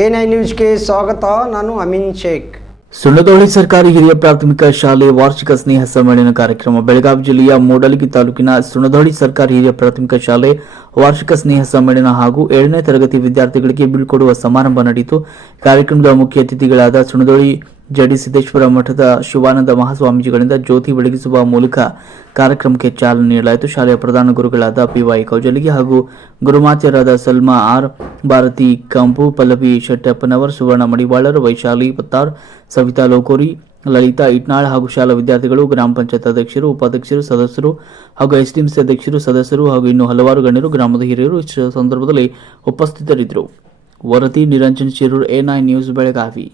A9 ನ್ಯೂಸ್ಗೆ ಸ್ವಾಗತ. ನಾನು ಅಮೀನ್ ಶೇಖ್. ಸುಣ್ಣದೋಳಿ ಸರ್ಕಾರಿ ಹಿರಿಯ ಪ್ರಾಥಮಿಕ ಶಾಲೆ ವಾರ್ಷಿಕ ಸ್ನೇಹ ಸಮ್ಮೇಳನ ಕಾರ್ಯಕ್ರಮ. ಬೆಳಗಾವಿ ಜಿಲ್ಲೆಯ ಮೂಡಲಗಿ ತಾಲೂಕಿನ ಸುಣ್ಣದೋಳಿ ಸರ್ಕಾರಿ ಹಿರಿಯ ಪ್ರಾಥಮಿಕ ಶಾಲೆ ವಾರ್ಷಿಕ ಸ್ನೇಹ ಸಮ್ಮೇಳನ ಹಾಗೂ 7ನೇ ತರಗತಿ ವಿದ್ಯಾರ್ಥಿಗಳಿಗೆ ಬೀಳ್ಕೊಡುವ ಸಮಾರಂಭ ನಡೆಯಿತು. ಕಾರ್ಯಕ್ರಮದ ಮುಖ್ಯ ಅತಿಥಿಗಳಾದ ಸುಣ್ಣದೋಳಿ ಜಡಿ ಸಿದ್ದೇಶ್ವರ ಮಠದ ಶಿವಾನಂದ ಮಹಾಸ್ವಾಮೀಜಿಗಳಿಂದ ಜ್ಯೋತಿ ಬೆಳಗಿಸುವ ಮೂಲಕ ಕಾರ್ಯಕ್ರಮಕ್ಕೆ ಚಾಲನೆ ನೀಡಲಾಯಿತು. ಶಾಲೆಯ ಪ್ರಧಾನ ಗುರುಗಳಾದ PY ಕೌಜಲಿಗೆ ಹಾಗೂ ಗುರುಮಾತೆಯರಾದ ಸಲ್ಮಾ ಆರ್, ಭಾರತಿ ಕಂಪು, ಪಲ್ಲವಿ ಶೆಟ್ಟಪ್ಪನವರ್, ಸುವರ್ಣ ಮಡಿವಾಳರ್, ವೈಶಾಲಿ ಪತ್ತಾರ್, ಸವಿತಾ ಲೋಕೋರಿ, ಲಲಿತಾ ಇಟ್ನಾಳ್ ಹಾಗೂ ಶಾಲಾ ವಿದ್ಯಾರ್ಥಿಗಳು, ಗ್ರಾಮ ಪಂಚಾಯತ್ ಅಧ್ಯಕ್ಷರು, ಉಪಾಧ್ಯಕ್ಷರು, ಸದಸ್ಯರು ಹಾಗೂ SDMC ಅಧ್ಯಕ್ಷರು, ಸದಸ್ಯರು ಹಾಗೂ ಇನ್ನೂ ಹಲವಾರು ಗಣ್ಯರು, ಗ್ರಾಮದ ಹಿರಿಯರು ಈ ಸಂದರ್ಭದಲ್ಲಿ ಉಪಸ್ಥಿತರಿದ್ದರು. ವರದಿ ನಿರಂಜನ್ ಶಿರೂರ್, A9 ನ್ಯೂಸ್, ಬೆಳಗಾವಿ.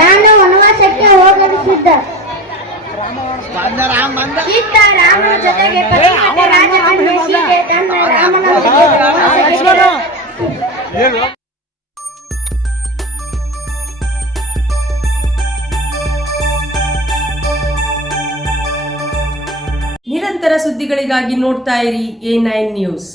ನಾನು ವನವಾಸಕ್ಕೆ ಹೋಗಲು ಸಿದ್ಧ. ರಾಮನ ಜೊತೆಗೆ ನಿರಂತರ ಸುದ್ದಿಗಳಿಗಾಗಿ ನೋಡ್ತಾ ಇರಿ A9 ನ್ಯೂಸ್.